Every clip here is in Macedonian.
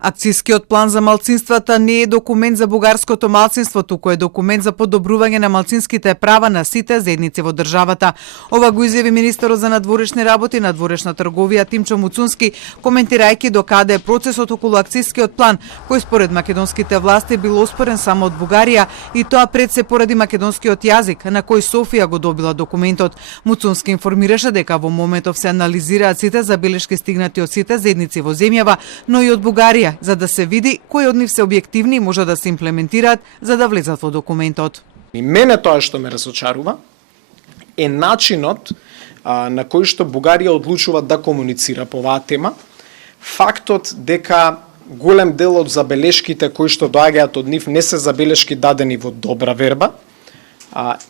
Акцијскиот план за малцинствата не е документ за бугарското малцинство, туку е документ за подобрување на малцинските права на сите заедници во државата. Ова го изјави министерот за надворешни работи и надворешна трговија Тимчо Муцунски, коментирајќи докаде е процесот околу акцијскиот план, кој според македонските власти бил оспорен само од Бугарија и тоа пред се поради македонскиот јазик на кој Софија го добила документот. Муцунски информираше дека во моментов се анализираат сите забелешки стигнати од сите заедници во земјава, но и од Бугарија, за да се види кои од нив се објективни и може да се имплементираат за да влезат во документот. И мене тоа што ме разочарува е начинот на кој што Бугарија одлучува да комуницира по оваа тема. Фактот дека голем дел од забелешките кои што доаѓаат од нив не се забелешки дадени во добра верба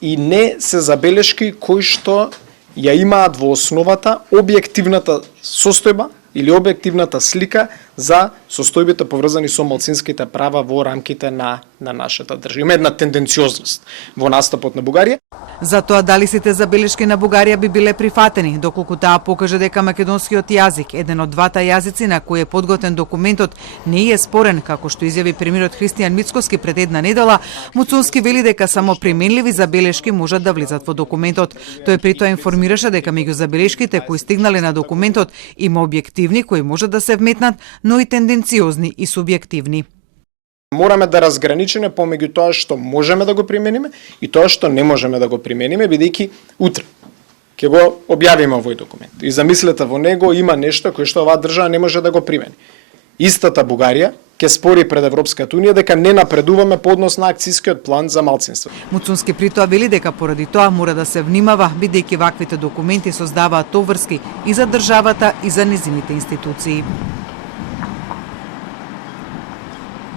и не се забелешки кои што ја имаат во основата објективната состојба или објективната слика за состојбите поврзани со малцинските права во рамките на нашата држава. Има една тенденциозност во настапот на Бугарија. За тоа дали сите забелешки на Бугарија би биле прифатени, доколку таа покаже дека македонскиот јазик, еден од двата јазици на кој е подготвен документот, не е спорен, како што изјави премиерот Христијан Мицкоски пред една недела, Муцунски вели дека само применливи забелешки можат да влизат во документот. Тој при тоа информираше дека меѓу забелешките кои стигнале на документот има објективни кои можат да се вметнат, но и тенденциозни и субјективни. Мораме да разграничиме помеѓу тоа што можеме да го примениме и тоа што не можеме да го примениме, бидејќи утре ќе го објавиме овој документ. И замислете, во него има нешто кое што оваа држава не може да го примени. Истата Бугарија ќе спори пред Европската унија дека не напредуваме по однос на акцијскиот план за малцинство. Муцунски при тоа вели дека поради тоа мора да се внимава, бидејќи ваквите документи создаваат обврски и за државата и за нејзините институции.